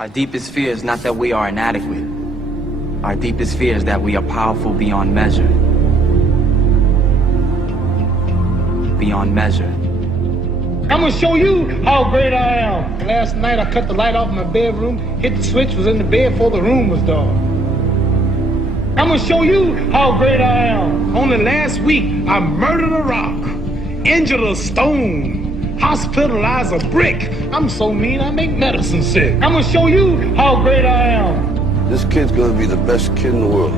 Our deepest fear is not that we are inadequate. Our deepest fear is that we are powerful beyond measure. Beyond measure. I'm gonna show you how great I am. Last night I cut the light off in my bedroom, hit the switch, was in the bed before the room was dark. I'm gonna show you how great I am. Only last week I murdered a rock, injured a stone, hospitalized a brick. I'm so mean I make medicine sick. I'm gonna show you how great I am. This kid's gonna be the best kid in the world.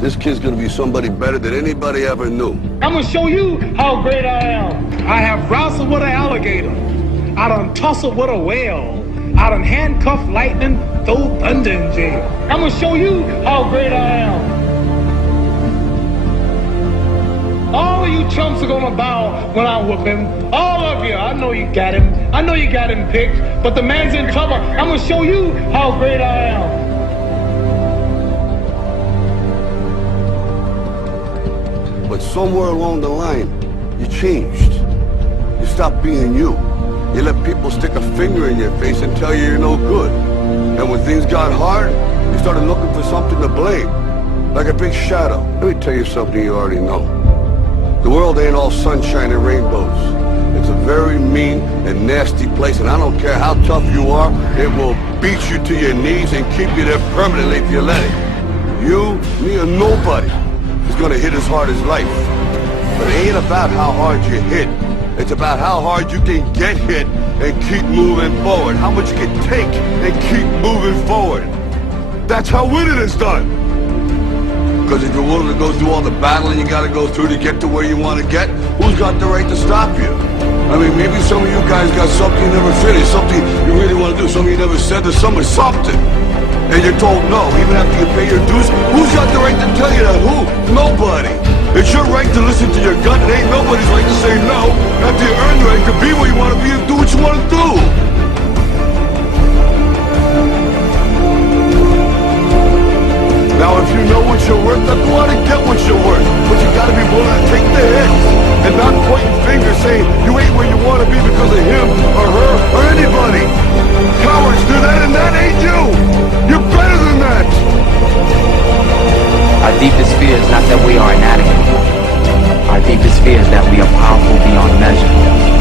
This kid's gonna be somebody better than anybody ever knew. I'm gonna show you how great I am. I have wrestled with an alligator. I done tussled with a whale. I done handcuffed lightning, throw thunder in jail. I'm gonna show you how great I am. All of you chumps are gonna bow when I whoop him. All of you. I know you got him. I know you got him picked, but the man's in trouble. I'm gonna show you how great I am. But somewhere along the line, you changed. You stopped being you. You let people stick a finger in your face and tell you you're no good. And when things got hard, you started looking for something to blame, like a big shadow. Let me tell you something you already know. The world ain't all sunshine and rainbows. It's a very mean and nasty place, and I don't care how tough you are, it will beat you to your knees and keep you there permanently if you let it. You, me, or nobody is gonna hit as hard as life. But it ain't about how hard you hit. It's about how hard you can get hit and keep moving forward. How much you can take and keep moving forward. That's how winning is done. Because if you're willing to go through all the battling you gotta go through to get to where you want to get, who's got the right to stop you? I mean, maybe some of you guys got something you never finished, something you really want to do, something you never said to someone, something. And you're told no, even after you pay your dues. Who's got the right to tell you that? Who? Nobody. It's your right to listen to your gut. It ain't nobody's right to say no. After you earn the right to be where you want to be and do what you want to do. Now, if you know what you're worth, then go out and get what you're worth. But you gotta be willing to take the hits and not pointing fingers saying you ain't where you want to be because of him or her or anybody. Cowards do that, and that ain't you. You're better than that. Our deepest fear is not that we are inadequate. Our deepest fear is that we are powerful beyond measure.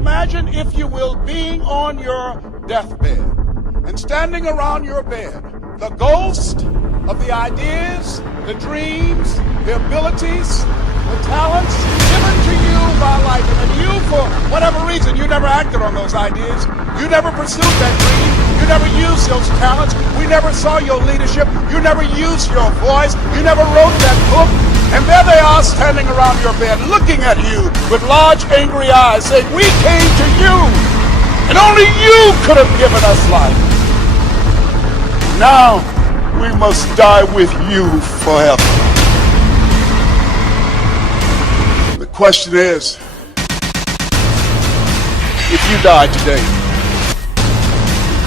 Imagine, if you will, being on your deathbed and standing around your bed, the ghost of the ideas, the dreams, the abilities, the talents given to you by life. And you, for whatever reason, you never acted on those ideas. You never pursued that dream. You never used those talents. We never saw your leadership. You never used your voice. You never wrote that book. And there they are standing around your bed looking at you with large angry eyes saying, we came to you and only you could have given us life. Now we must die with you forever. The question is, if you died today,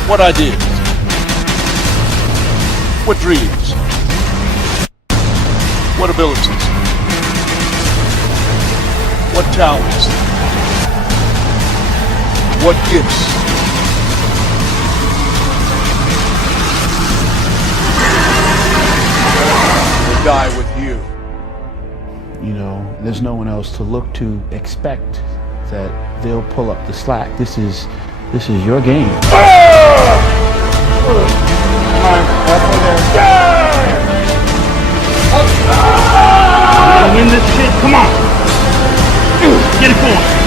what ideas? What dreams? What abilities? What talents? What gifts? Will die with you. You know, there's no one else to look to expect that they'll pull up the slack. This is your game. Yeah! shit. Come on. Get it going.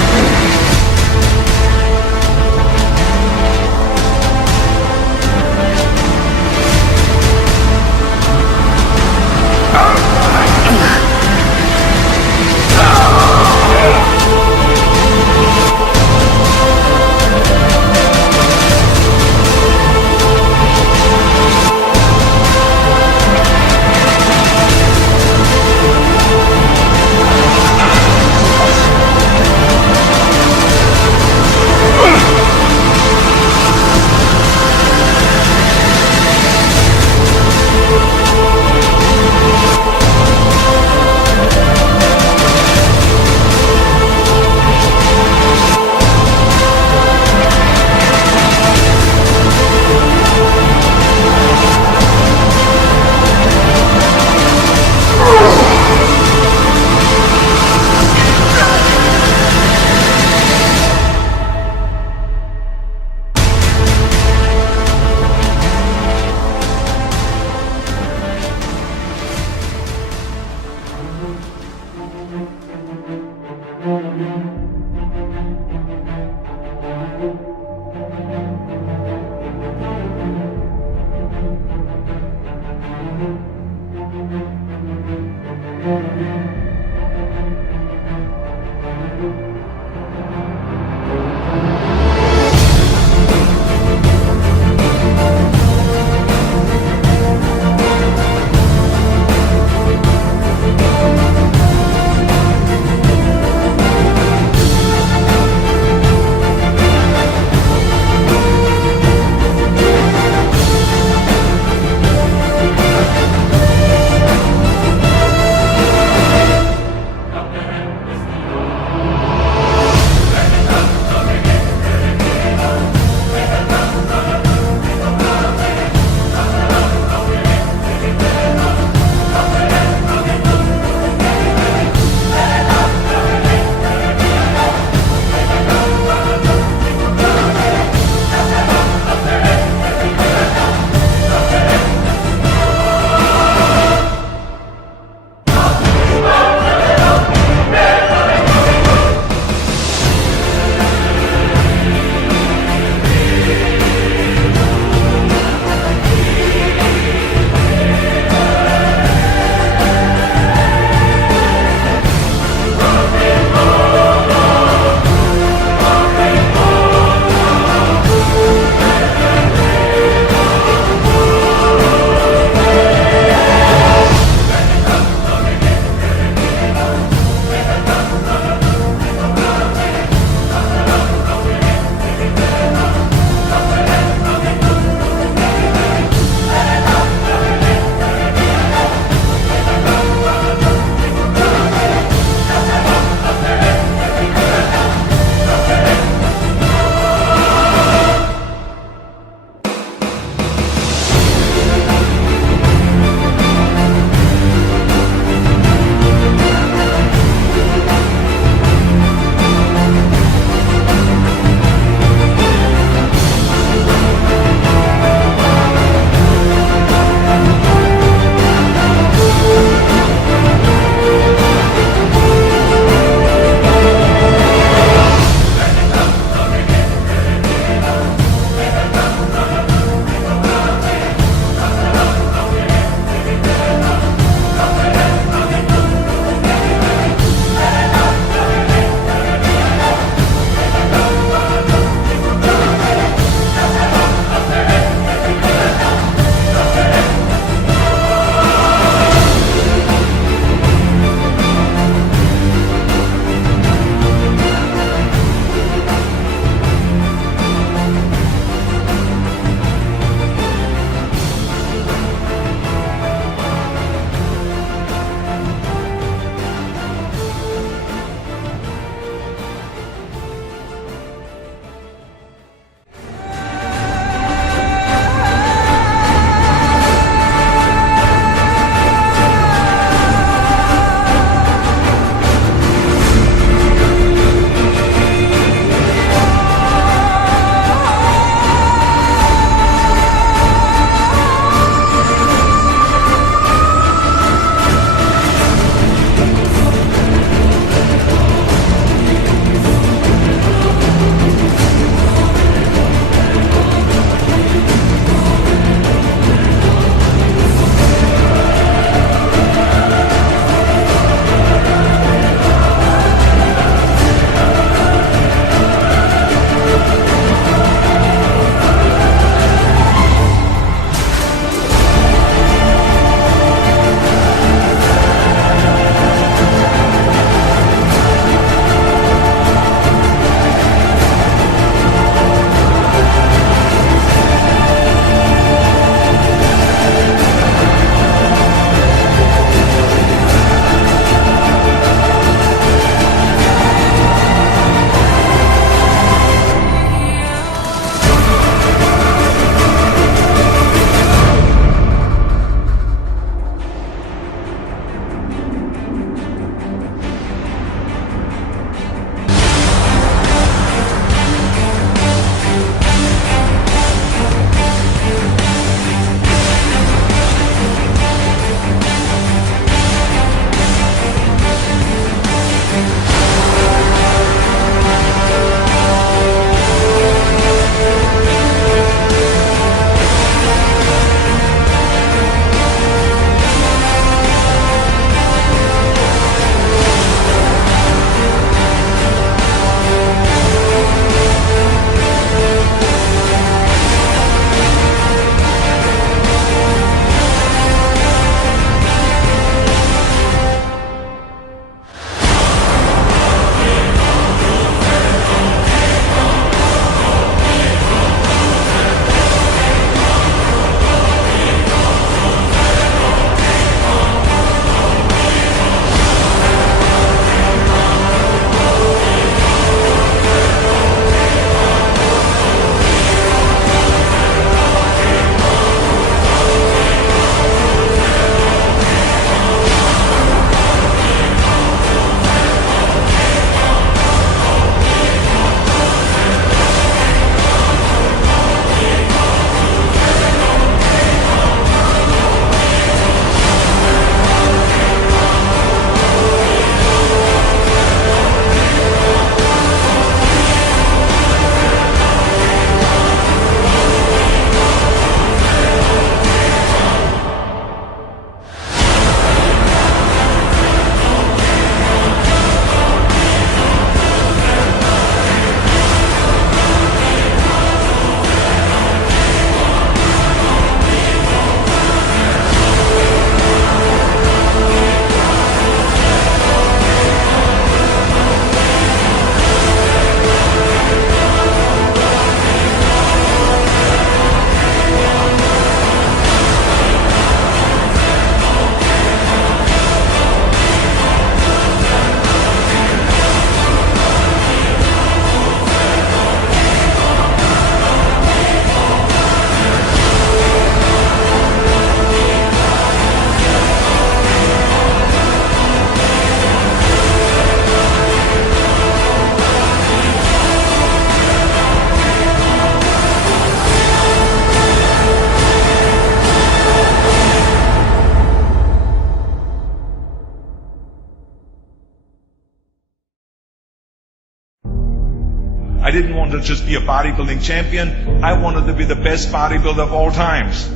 I didn't want to just be a bodybuilding champion. I wanted to be the best bodybuilder of all times.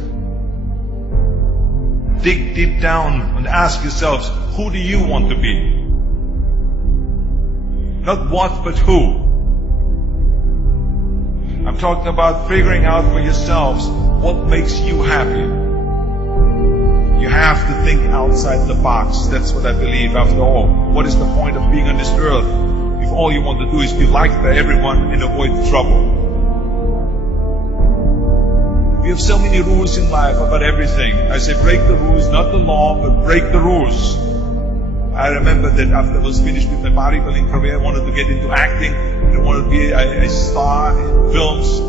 Dig deep down and ask yourselves, who do you want to be? Not what, but who. I'm talking about figuring out for yourselves what makes you happy. You have to think outside the box. That's what I believe. After all, what is the point of being on this earth if all you want to do is be liked by everyone and avoid trouble? We have so many rules in life about everything. I say break the rules, not the law, but break the rules. I remember that after I was finished with my bodybuilding career, I wanted to get into acting. I wanted to be a star in films.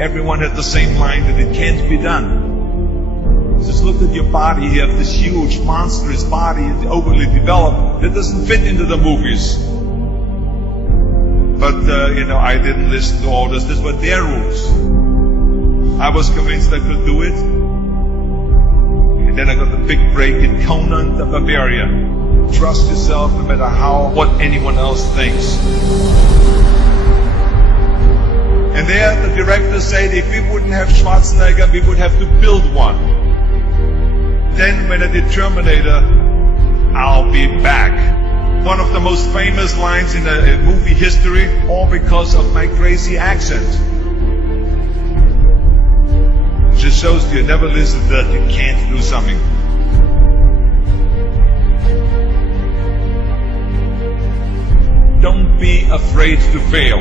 Everyone had the same line that it can't be done. Just look at your body. You have this huge, monstrous body, it's overly developed, that doesn't fit into the movies. But, I didn't listen to orders. These were their rules. I was convinced I could do it. And then I got the big break in Conan the Barbarian. Trust yourself no matter what anyone else thinks. And there the director said if we wouldn't have Schwarzenegger, we would have to build one. Then when I did Terminator, I'll be back. One of the most famous lines in movie history, all because of my crazy accent. Just shows you never listen that you can't do something. Don't be afraid to fail.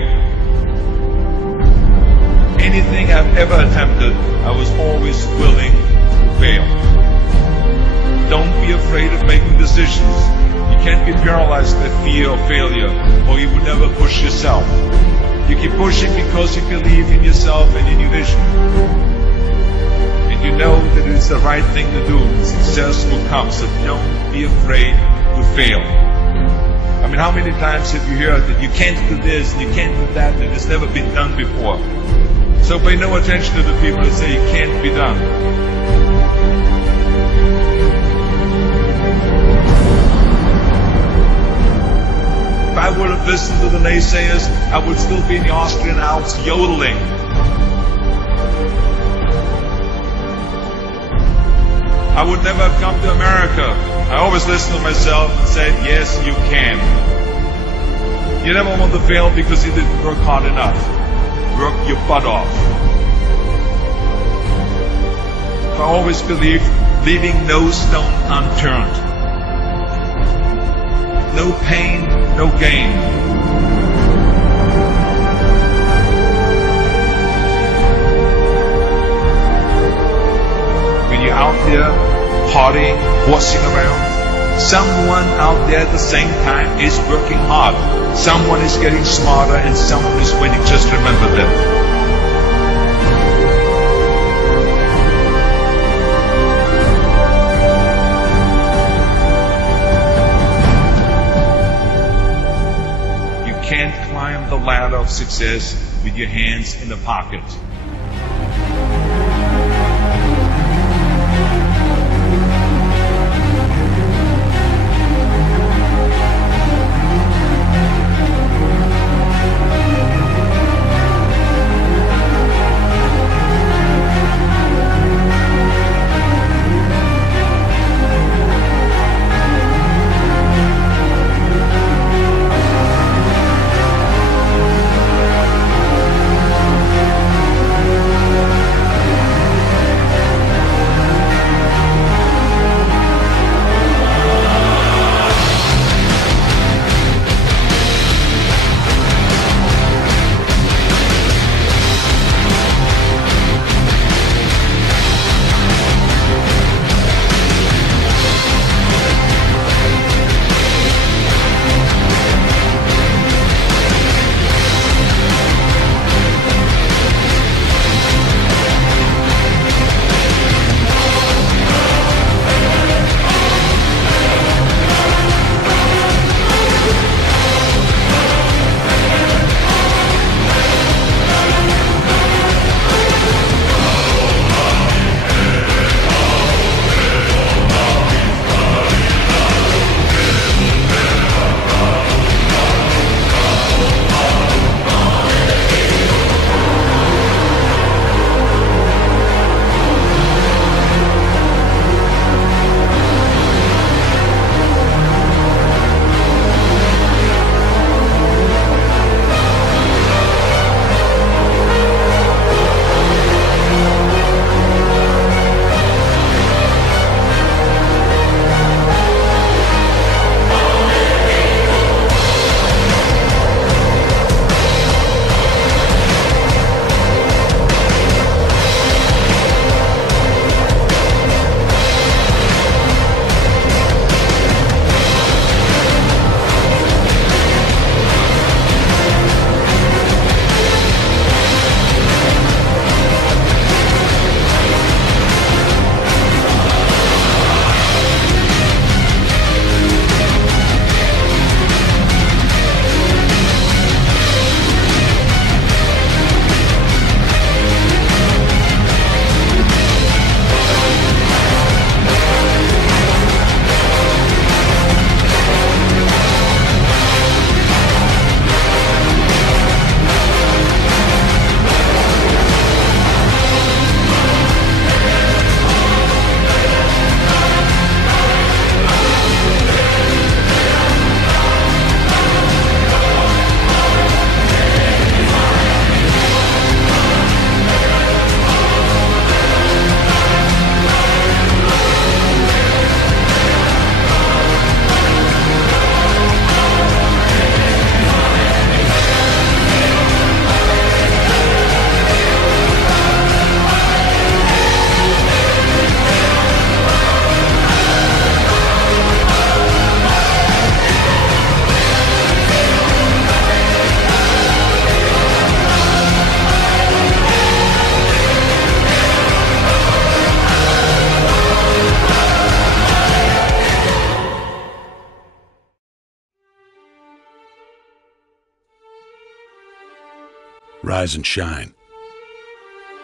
Anything I've ever attempted, I was always willing to fail. Don't be afraid of making decisions. You can't be paralyzed by fear of failure, or you will never push yourself. You keep pushing because you believe in yourself and in your vision. And you know that it's the right thing to do. Success will come, so don't be afraid to fail. I mean, how many times have you heard that you can't do this, and you can't do that, and it's never been done before? So pay no attention to the people that say it can't be done. If I would have listened to the naysayers, I would still be in the Austrian Alps yodeling. I would never have come to America. I always listened to myself and said, yes, you can. You never want to fail because you didn't work hard enough. Work your butt off. I always believed leaving no stone unturned. No pain, no gain. When you're out there partying, horsing around, someone out there at the same time is working hard. Someone is getting smarter and someone is winning. Just remember that. Can't climb the ladder of success with your hands in the pocket. Rise and shine.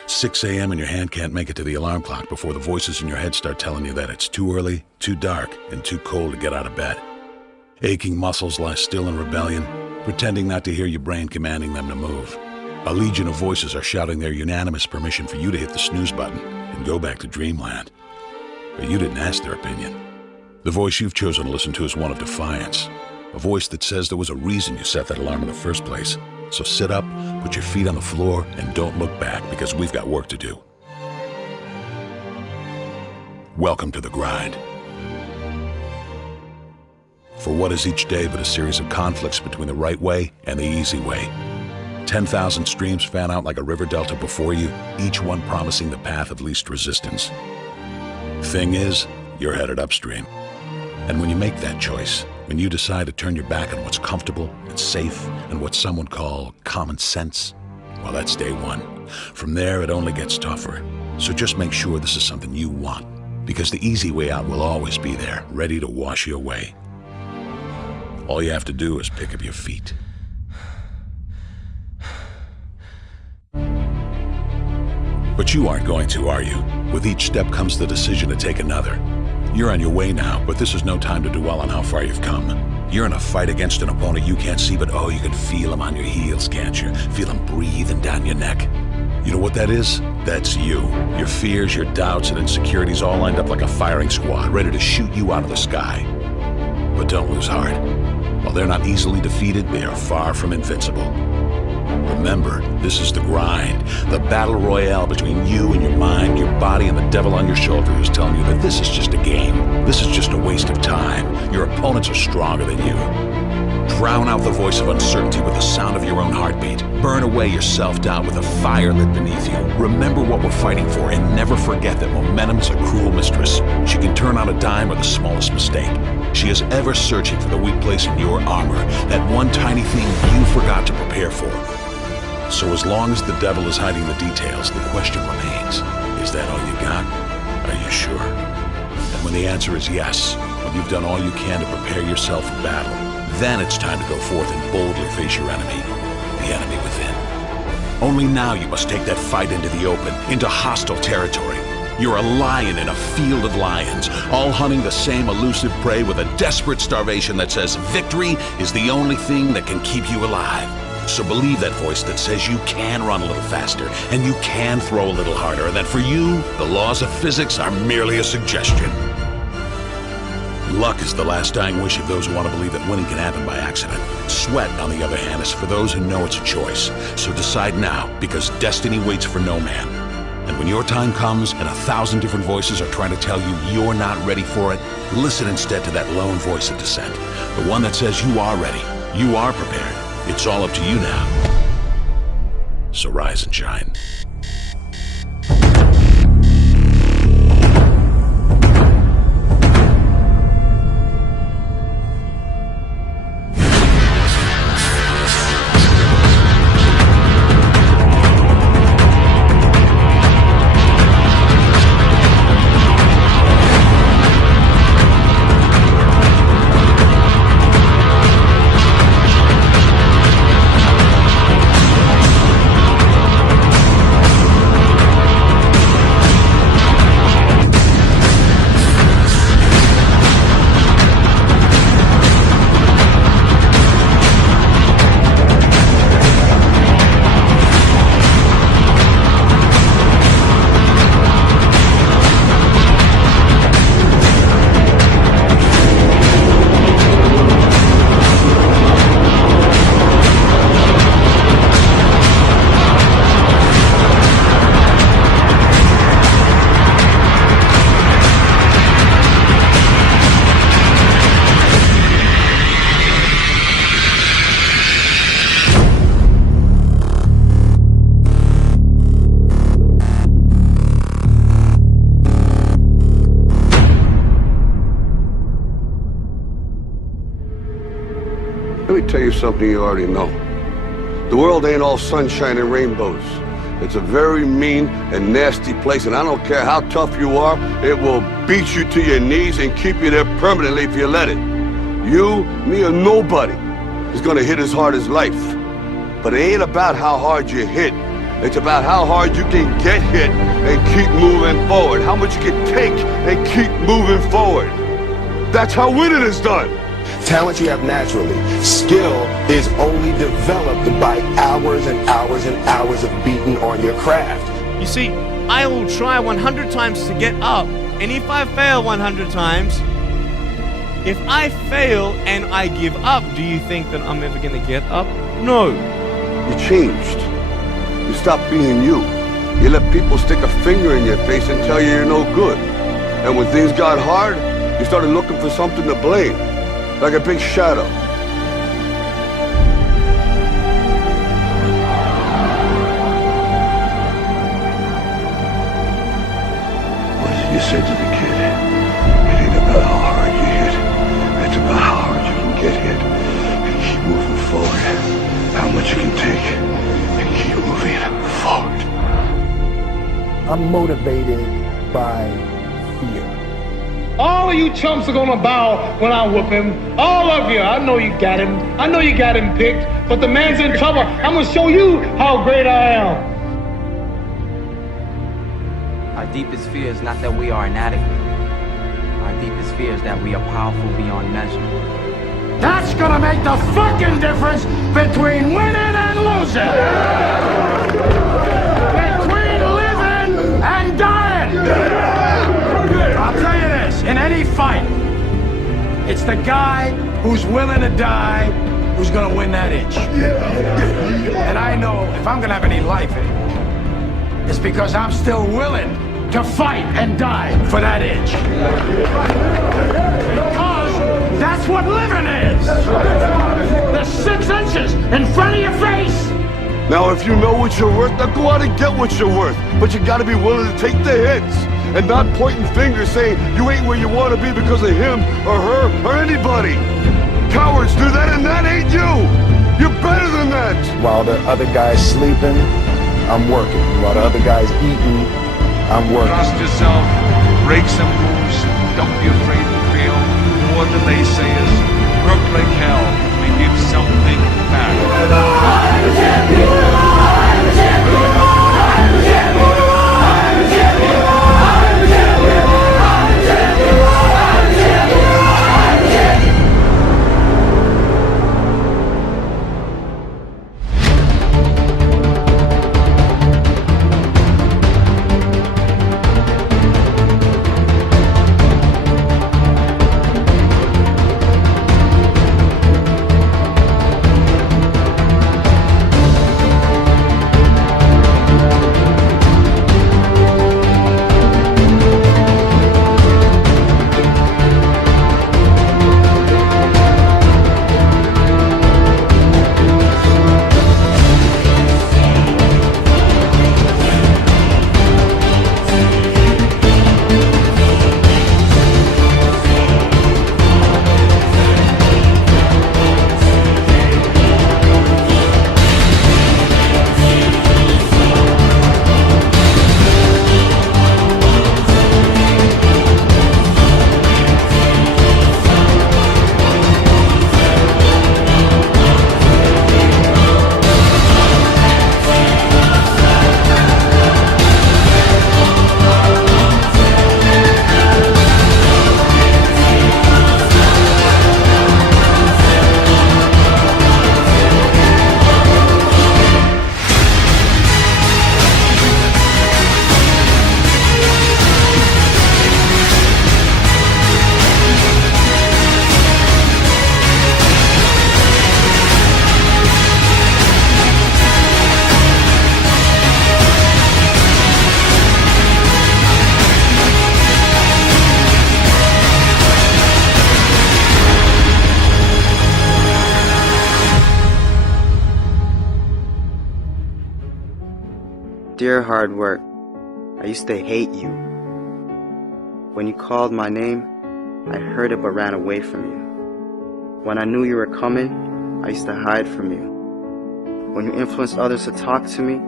6 a.m. and your hand can't make it to the alarm clock before the voices in your head start telling you that it's too early, too dark, and too cold to get out of bed. Aching muscles lie still in rebellion, pretending not to hear your brain commanding them to move. A legion of voices are shouting their unanimous permission for you to hit the snooze button and go back to dreamland. But you didn't ask their opinion. The voice you've chosen to listen to is one of defiance. A voice that says there was a reason you set that alarm in the first place. So sit up, put your feet on the floor, and don't look back, because we've got work to do. Welcome to the grind. For what is each day but a series of conflicts between the right way and the easy way? 10,000 streams fan out like a river delta before you, each one promising the path of least resistance. Thing is, you're headed upstream. And when you make that choice, when you decide to turn your back on what's comfortable and safe and what some would call common sense, well, that's day one. From there, it only gets tougher. So just make sure this is something you want, because the easy way out will always be there, ready to wash you away. All you have to do is pick up your feet. But you aren't going to, are you? With each step comes the decision to take another. You're on your way now, but this is no time to dwell on how far you've come. You're in a fight against an opponent you can't see, but oh, you can feel him on your heels, can't you? Feel him breathing down your neck. You know what that is? That's you. Your fears, your doubts, and insecurities all lined up like a firing squad, ready to shoot you out of the sky. But don't lose heart. While they're not easily defeated, they are far from invincible. Remember, this is the grind, the battle royale between you and your mind, your body, and the devil on your shoulder who's telling you that this is just a game. This is just a waste of time. Your opponents are stronger than you. Drown out the voice of uncertainty with the sound of your own heartbeat. Burn away your self-doubt with a fire lit beneath you. Remember what we're fighting for, and never forget that momentum is a cruel mistress. She can turn on a dime or the smallest mistake. She is ever searching for the weak place in your armor, that one tiny thing you forgot to prepare for. So as long as the devil is hiding the details, the question remains, is that all you got? Are you sure? And when the answer is yes, when you've done all you can to prepare yourself for battle, then it's time to go forth and boldly face your enemy, the enemy within. Only now you must take that fight into the open, into hostile territory. You're a lion in a field of lions, all hunting the same elusive prey with a desperate starvation that says victory is the only thing that can keep you alive. So believe that voice that says you can run a little faster, and you can throw a little harder, and that for you, the laws of physics are merely a suggestion. Luck is the last dying wish of those who want to believe that winning can happen by accident. Sweat, on the other hand, is for those who know it's a choice. So decide now, because destiny waits for no man. And when your time comes and 1,000 different voices are trying to tell you you're not ready for it, listen instead to that lone voice of dissent. The one that says you are ready, you are prepared. It's all up to you now. So rise and shine. Let me tell you something you already know. The world ain't all sunshine and rainbows. It's a very mean and nasty place, and I don't care how tough you are, it will beat you to your knees and keep you there permanently if you let it. You, me, or nobody is gonna hit as hard as life. But it ain't about how hard you hit. It's about how hard you can get hit and keep moving forward. How much you can take and keep moving forward. That's how winning is done. Talent you have naturally. Skill is only developed by hours and hours and hours of beating on your craft. You see, I will try 100 times to get up, and if I fail 100 times, if I fail and I give up, do you think that I'm ever going to get up? No. You changed. You stopped being you. You let people stick a finger in your face and tell you you're no good. And when things got hard, you started looking for something to blame. Like a big shadow. What did you say to the kid? It ain't about how hard you hit. It's about how hard you can get hit. And keep moving forward. How much you can take. And keep moving forward. I'm motivated by fear. All of you chumps are gonna bow when I whoop him. All of you. I know you got him. I know you got him picked. But the man's in trouble. I'm gonna show you how great I am. Our deepest fear is not that we are inadequate. Our deepest fear is that we are powerful beyond measure. That's gonna make the fucking difference between winning and losing. Between living and dying. I'll tell you this, in any fight, it's the guy who's willing to die who's gonna win that inch. And I know if I'm gonna have any life anymore, it's because I'm still willing to fight and die for that inch. Because that's what living is. There's 6 inches in front of your face. Now if you know what you're worth, now go out and get what you're worth. But you gotta be willing to take the hits. And not pointing fingers saying you ain't where you want to be because of him or her or anybody. Cowards do that and that ain't you. You're better than that. While the other guy's sleeping, I'm working. While the other guy's eating, I'm working. Trust yourself, break some rules, don't be afraid to fail, ignore the naysayers, work like hell, and give something back. I'm a champion! I'm a champion! I'm a champion! I'm a champion! Dear hard work, I used to hate you. When you called my name, I heard it but ran away from you. When I knew you were coming, I used to hide from you. When you influenced others to talk to me,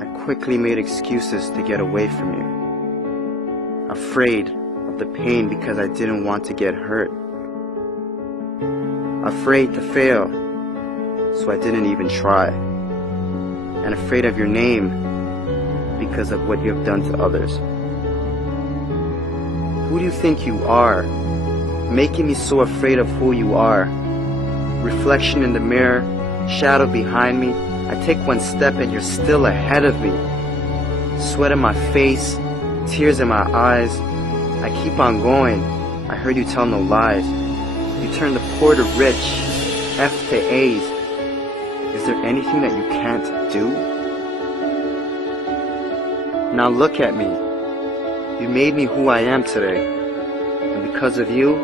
I quickly made excuses to get away from you. Afraid of the pain because I didn't want to get hurt. Afraid to fail, so I didn't even try. and afraid of your name because of what you have done to others. Who do you think you are, making me so afraid of who you are? Reflection in the mirror, shadow behind me. I take one step and you're still ahead of me. Sweat in my face, tears in my eyes. I keep on going. I heard you tell no lies. You turn the poor to rich, F to A's. Is there anything that you can't do? Now look at me. You made me who I am today. And because of you,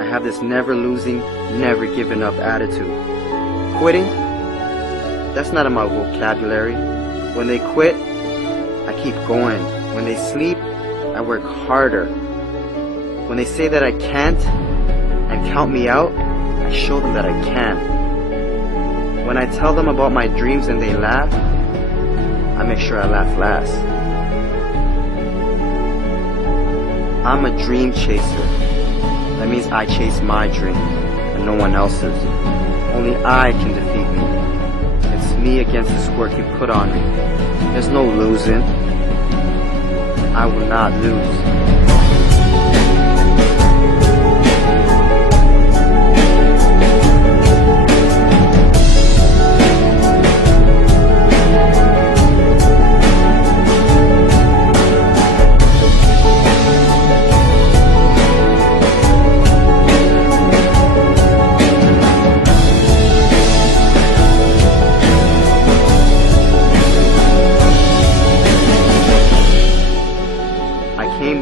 I have this never losing, never giving up attitude. Quitting? That's not in my vocabulary. When they quit, I keep going. When they sleep, I work harder. When they say that I can't and count me out, I show them that I can. When I tell them about my dreams and they laugh, I make sure I laugh last. I'm a dream chaser. That means I chase my dream and no one else's. Only I can defeat me. It's me against this work you put on me. There's no losing. I will not lose.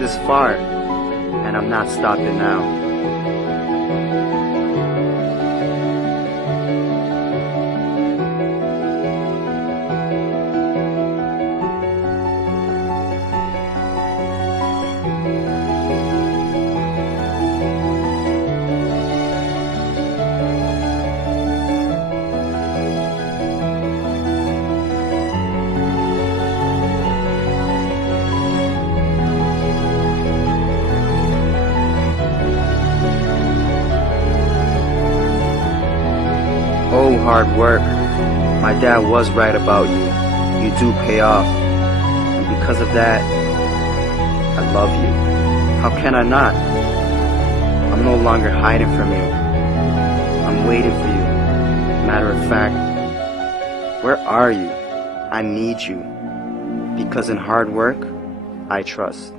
This far, and I'm not stopping now. Oh, hard work. My dad was right about you. You do pay off. And because of that, I love you. How can I not? I'm no longer hiding from you. I'm waiting for you. Matter of fact, where are you? I need you. Because in hard work, I trust.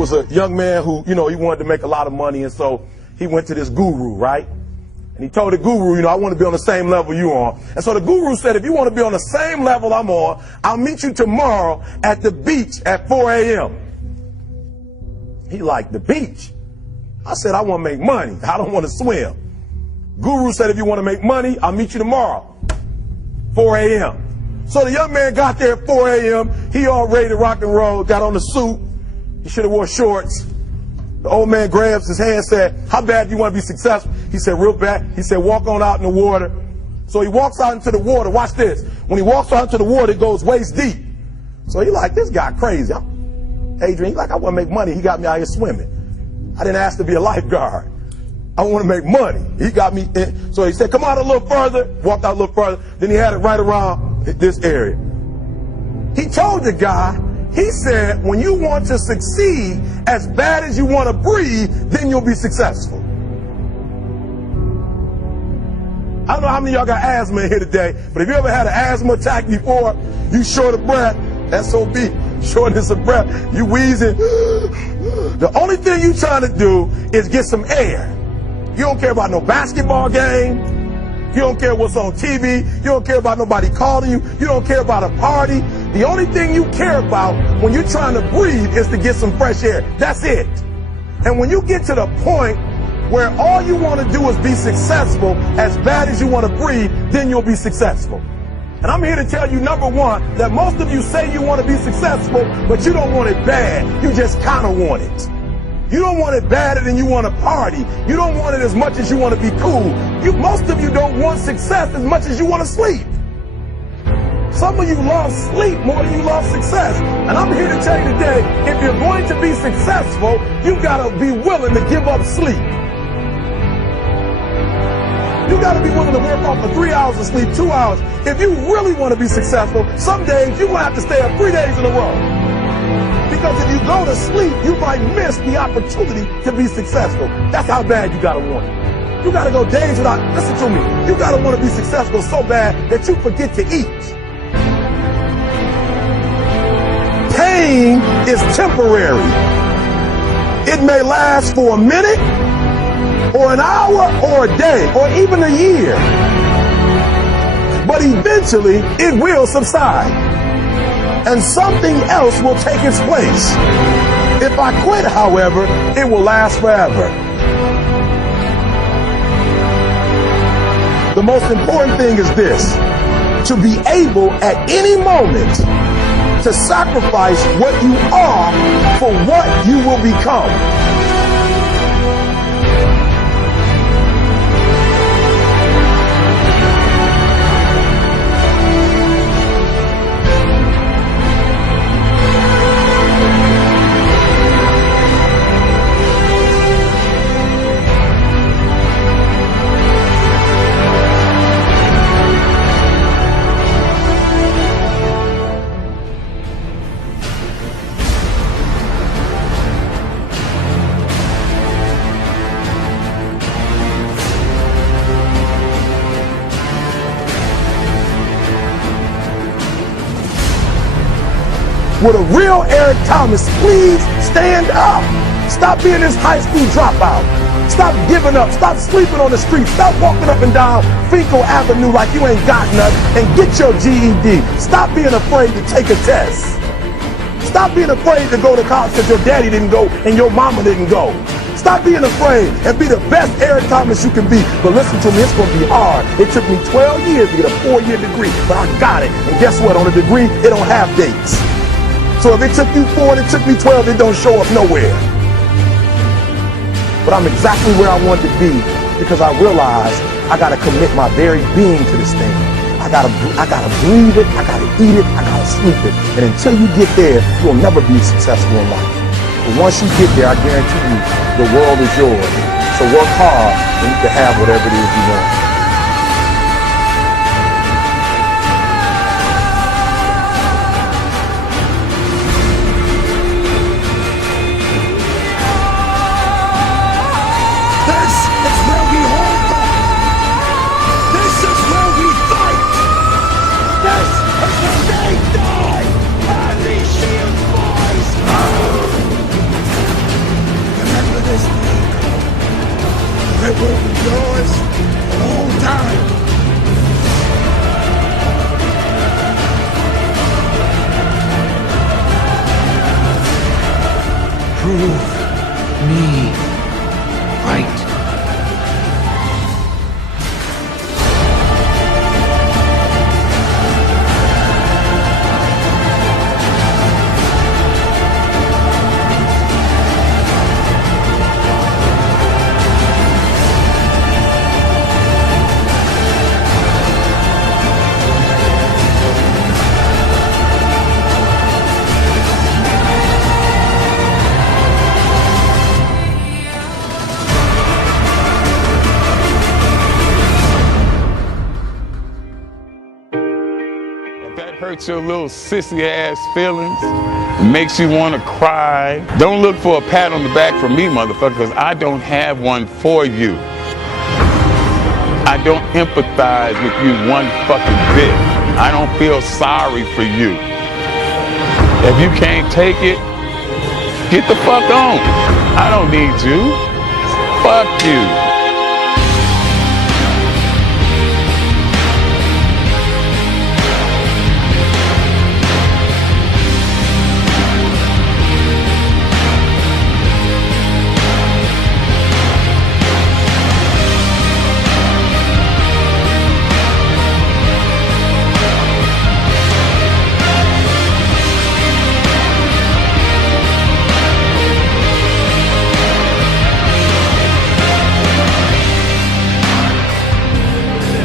was a young man who, he wanted to make a lot of money, and so he went to this guru, right? And he told the guru, you know, I want to be on the same level you are. And so the guru said, if you want to be on the same level I'm on, I'll meet you tomorrow at the beach at 4 a.m. He liked the beach. I said, I want to make money. I don't want to swim. Guru said, if you want to make money, I'll meet you tomorrow, 4 a.m. So the young man got there at 4 a.m. He all ready to rock and roll, got on the suit. He should have wore shorts. The old man grabs his hand and said, how bad do you want to be successful? He said, real bad. He said, walk on out in the water. So he walks out into the water. Watch this. When he walks out into the water, it goes waist deep. So he like, this guy crazy. Adrian, he like, I want to make money. He got me out here swimming. I didn't ask to be a lifeguard. I want to make money. He got me in. So he said, come out a little further. Walked out a little further. Then he had it right around this area. He told the guy, he said, when you want to succeed as bad as you want to breathe, then you'll be successful. I don't know how many of y'all got asthma in here today, but if you ever had an asthma attack before, you short of breath, SOB, shortness of breath, you wheezing. The only thing you trying to do is get some air. You don't care about no basketball game. You don't care what's on TV. You don't care about nobody calling you. You don't care about a party. The only thing you care about when you're trying to breathe is to get some fresh air. That's it. And when you get to the point where all you want to do is be successful as bad as you want to breathe, then you'll be successful. And I'm here to tell you, number one, that most of you say you want to be successful, but you don't want it bad. You just kind of want it. You don't want it badder than you want to party. You don't want it as much as you want to be cool. Most of you don't want success as much as you want to sleep. Some of you love sleep more than you love success. And I'm here to tell you today, if you're going to be successful, you got to be willing to give up sleep. You got to be willing to work off for 3 hours of sleep, 2 hours. If you really want to be successful, some days you're going to have to stay up 3 days in a row. Because if you go to sleep, you might miss the opportunity to be successful. That's how bad you got to want it. You got to go days without, listen to me, you got to want to be successful so bad that you forget to eat. Pain is temporary. It may last for a minute, or an hour, or a day, or even a year. But eventually, it will subside. And something else will take its place. If I quit, however, it will last forever. The most important thing is this: to be able at any moment to sacrifice what you are for what you will become. With a real Eric Thomas, please stand up. Stop being this high school dropout. Stop giving up. Stop sleeping on the street. Stop walking up and down Finkel Avenue like you ain't got nothing, and get your GED. Stop being afraid to take a test. Stop being afraid to go to college because your daddy didn't go and your mama didn't go. Stop being afraid and be the best Eric Thomas you can be. But listen to me, it's going to be hard. It took me 12 years to get a 4-year degree, but I got it. And guess what? On a degree, it don't have dates. So if it took you 4 and it took me 12, it don't show up nowhere. But I'm exactly where I wanted to be because I realized I got to commit my very being to this thing. I gotta breathe it, I gotta eat it, I gotta sleep it. And until you get there, you'll never be successful in life. But once you get there, I guarantee you, the world is yours. So work hard and you can have whatever it is you want. It will be yours. Prove me right. Hurts your little sissy ass feelings, makes you want to cry. Don't look for a pat on the back from me, motherfucker, because I don't have one for you. I don't empathize with you one fucking bit. I don't feel sorry for you. If you can't take it, get the fuck on. I don't need you. Fuck you.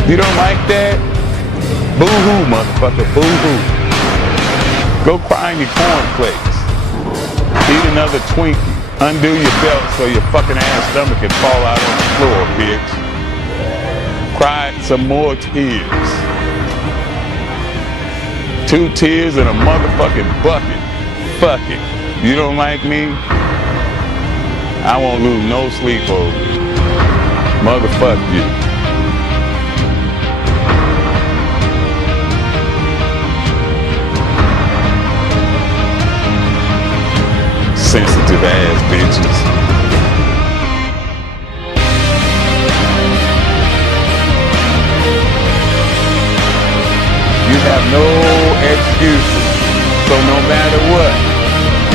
You don't like that? Boo-hoo, motherfucker, boo-hoo. Go cry in your cornflakes. Eat another Twinkie. Undo your belt so your fucking ass stomach can fall out on the floor, bitch. Cry some more tears. 2 tears in a motherfucking bucket. Fuck it. You don't like me? I won't lose no sleep over you. Motherfuck you. Sensitive ass bitches. You have no excuses. So no matter what,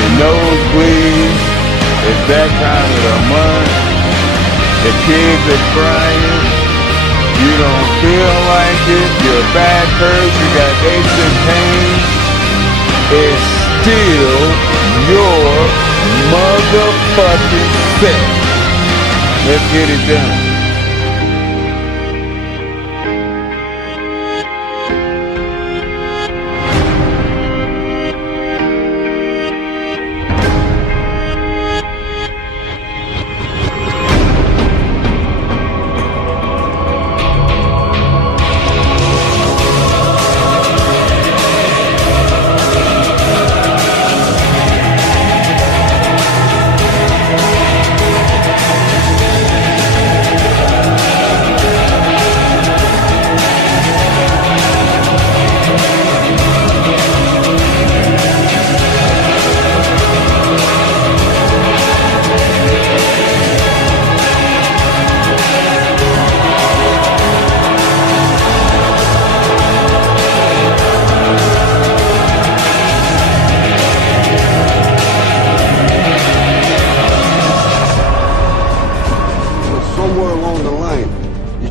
your nose bleeds, it's that time of the month, the kids are crying, you don't feel like it, your back hurts, you got aches and pains, it's still your motherfucking set. Let's get it done.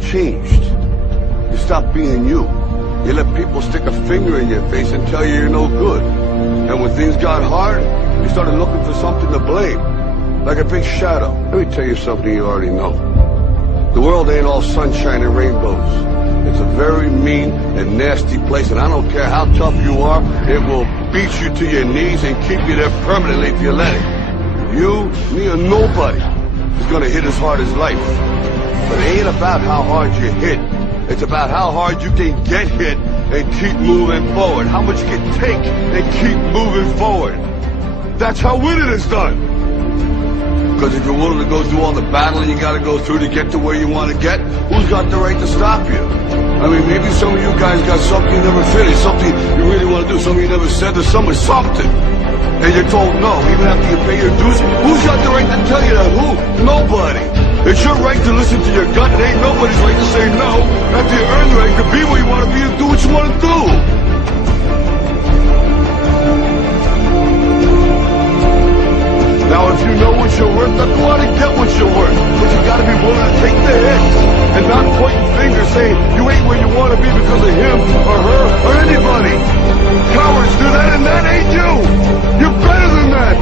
Changed. You stopped being you. You let people stick a finger in your face and tell you you're no good. And when things got hard, you started looking for something to blame. Like a big shadow. Let me tell you something you already know. The world ain't all sunshine and rainbows. It's a very mean and nasty place, and I don't care how tough you are, it will beat you to your knees and keep you there permanently if you let it. You, me, or nobody is gonna hit as hard as life. But it ain't about how hard you hit. It's about how hard you can get hit and keep moving forward. How much you can take and keep moving forward. That's how winning is done. Because if you're willing to go through all the battling you gotta go through to get to where you want to get, who's got the right to stop you? I mean, maybe some of you guys got something you never finished, something you really want to do, something you never said to someone, something. And you're told no, even after you pay your dues. Who's got the right to tell you that? Who? Nobody. It's your right to listen to your gut. It ain't nobody's right to say no. After you earn the right to be where you want to be and do what you want to do. Now, if you know what you're worth, then go out and get what you're worth. But you gotta be willing to take the hits and not pointing fingers saying you ain't where you want to be because of him or her or anybody. Cowards do that, and that ain't you. You're better than that.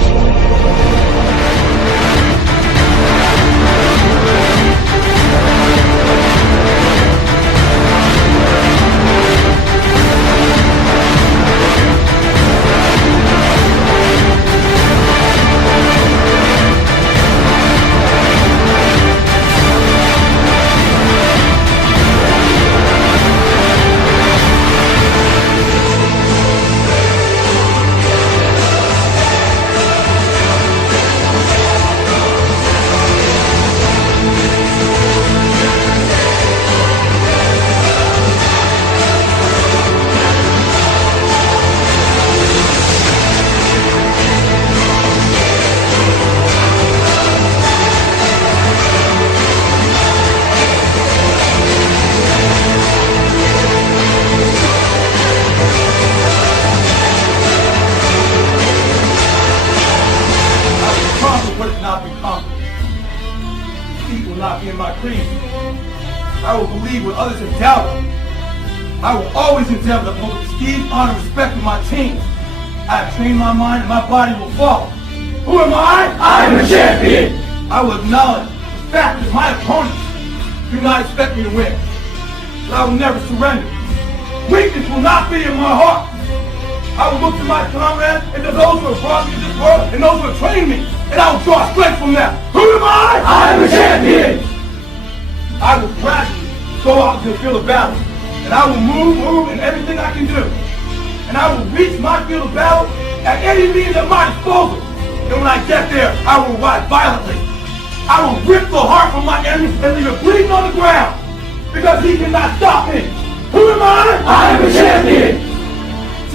I will believe what others have doubted. I will always endeavor to uphold esteem, honor, and respect of my team. I have trained my mind and my body will follow. Who am I? I am a champion. I will acknowledge the fact that my opponents do not expect me to win. But I will never surrender. Weakness will not be in my heart. I will look to my comrades and to those who have brought me to this world and those who have trained me, and I will draw strength from them. Who am I? I am a champion. I will gradually go out to the field of battle, and I will move in everything I can do. And I will reach my field of battle at any means at my disposal. And when I get there, I will ride violently. I will rip the heart from my enemy and leave it bleeding on the ground, because he cannot stop me. Who am I? I am a champion.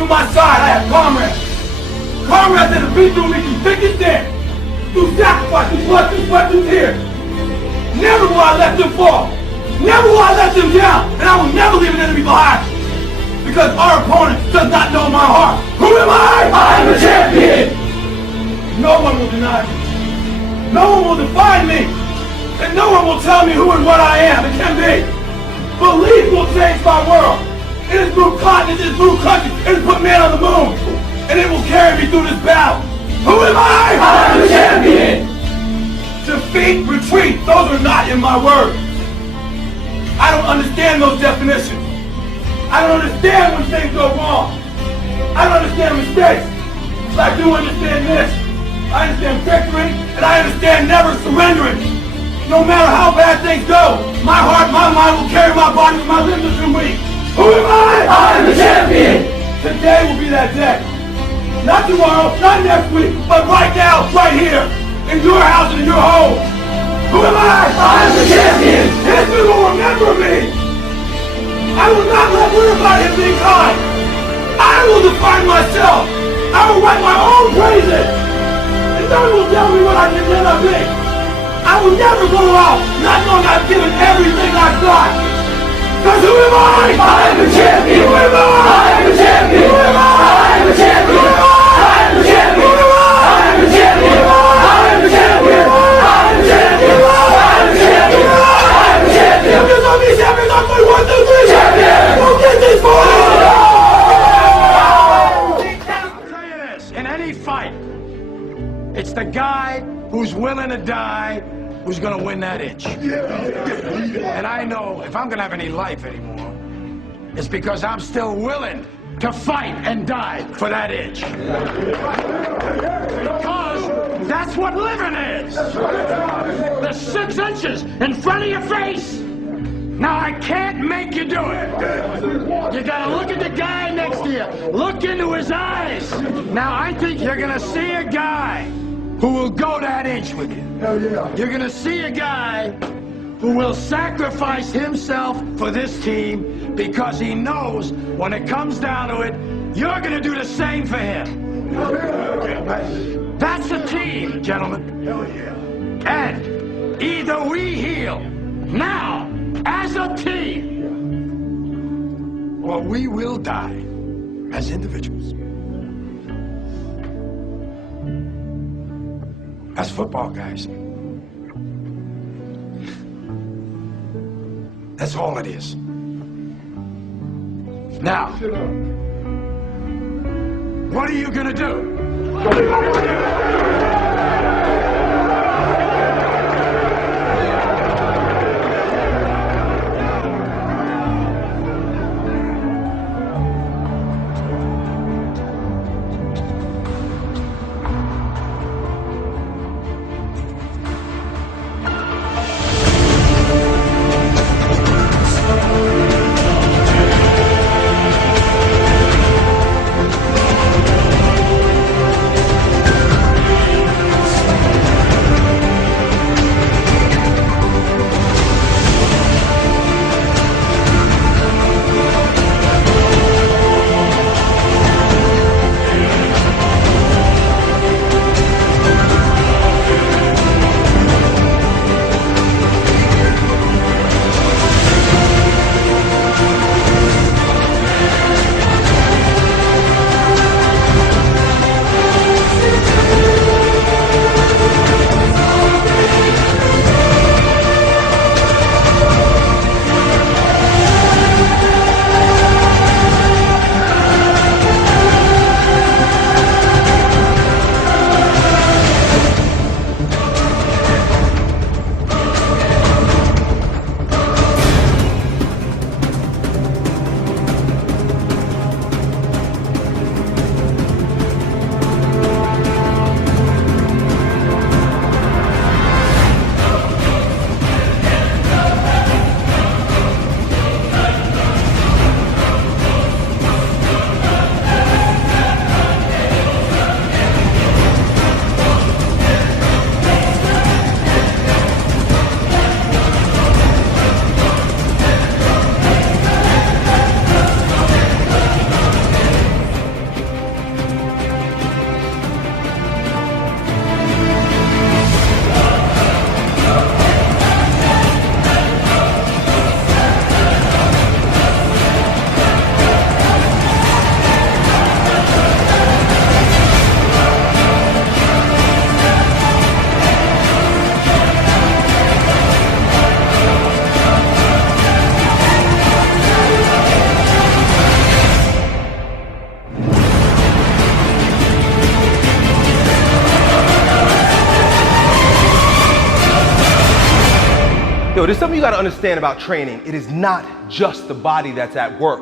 To my side, I have comrades. Comrades that have been through me through thick and thin, through sacrifice, through blood, through sweat, through tears. Never will I let them fall. Never will I let them down. And I will never leave an enemy behind. Because our opponent does not know my heart. Who am I? I am a champion. No one will deny me. No one will define me. And no one will tell me who and what I am and can be. Belief will change my world. It has moved continents, it has moved countries, it has put man on the moon. And it will carry me through this battle. Who am I? I am a champion. Defeat, retreat, those are not in my words. I don't understand those definitions. I don't understand when things go wrong. I don't understand mistakes. But I do understand this. I understand victory, and I understand never surrendering. No matter how bad things go, my heart, my mind will carry my body with my limbs are weak. Who am I? I am the champion. Today will be that day. Not tomorrow, not next week, but right now, right here. In your house and in your home. Who am I? I am the champion. History will remember me. I will not let worry about him being kind. I will define myself. I will write my own praises. And no one will tell me what I can never be. I will never go out not knowing I've given everything I've got. Because who am I? I am the champion. Who am I? I am the champion. Who am I? I am the champion. Who am I? I am the champion. Who am I? I am the champion. In any fight, it's the guy who's willing to die who's gonna win that inch. And I know if I'm gonna have any life anymore, it's because I'm still willing to fight and die for that inch. Because that's what living is. The 6 inches in front of your face. Now I can't make you do it. You gotta look at the guy next to you. Look into his eyes. Now I think you're gonna see a guy who will go that inch with you. You're gonna see a guy who will sacrifice himself for this team because he knows when it comes down to it, you're gonna do the same for him. That's a team, gentlemen. And either we heal now as a team, or we will die as individuals. That's football, guys. That's all it is. Now, what are you gonna do? Yo, there's something you gotta understand about training. It is not just the body that's at work.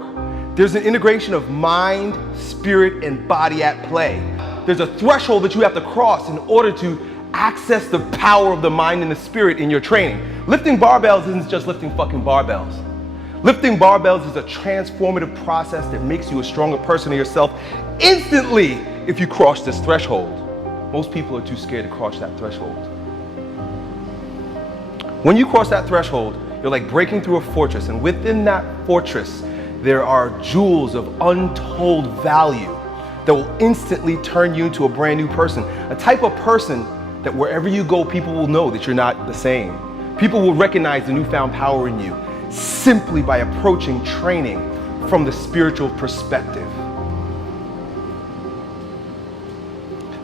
There's an integration of mind, spirit, and body at play. There's a threshold that you have to cross in order to access the power of the mind and the spirit in your training. Lifting barbells isn't just lifting fucking barbells. Lifting barbells is a transformative process that makes you a stronger person of yourself instantly if you cross this threshold. Most people are too scared to cross that threshold. When you cross that threshold, you're like breaking through a fortress, and within that fortress, there are jewels of untold value that will instantly turn you into a brand new person. A type of person that wherever you go, people will know that you're not the same. People will recognize the newfound power in you simply by approaching training from the spiritual perspective.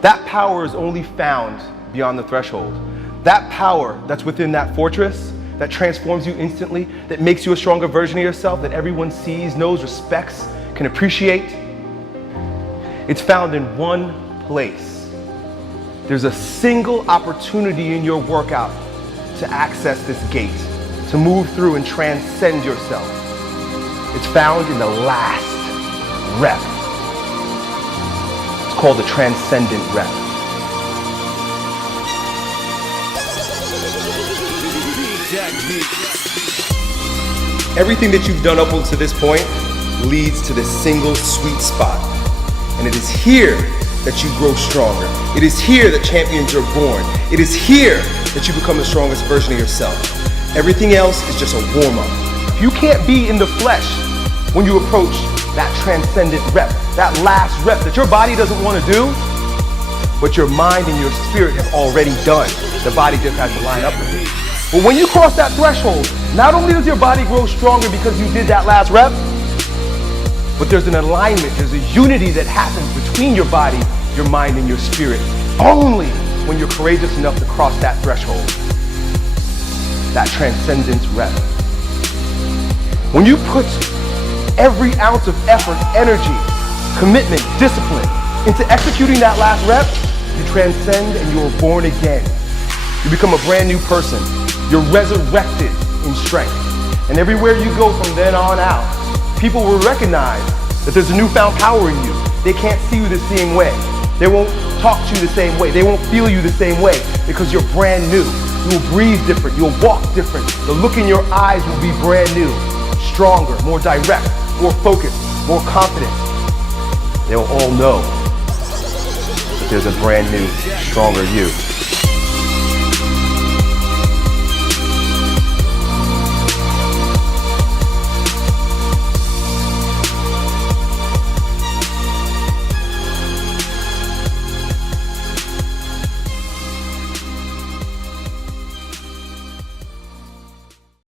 That power is only found beyond the threshold. That power that's within that fortress, that transforms you instantly, that makes you a stronger version of yourself, that everyone sees, knows, respects, can appreciate, it's found in one place. There's a single opportunity in your workout to access this gate, to move through and transcend yourself. It's found in the last rep. It's called the transcendent rep. Everything that you've done up to this point leads to this single sweet spot. And it is here that you grow stronger. It is here that champions are born. It is here that you become the strongest version of yourself. Everything else is just a warm-up. If you can't be in the flesh when you approach that transcendent rep, that last rep that your body doesn't want to do, but your mind and your spirit have already done. The body just has to line up with it. But when you cross that threshold, not only does your body grow stronger because you did that last rep, but there's an alignment, there's a unity that happens between your body, your mind, and your spirit. Only when you're courageous enough to cross that threshold, that transcendence rep. When you put every ounce of effort, energy, commitment, discipline into executing that last rep, you transcend and you are born again. You become a brand new person. You're resurrected in strength. And everywhere you go from then on out, people will recognize that there's a newfound power in you. They can't see you the same way. They won't talk to you the same way. They won't feel you the same way because you're brand new. You will breathe different. You'll walk different. The look in your eyes will be brand new, stronger, more direct, more focused, more confident. They'll all know that there's a brand new, stronger you.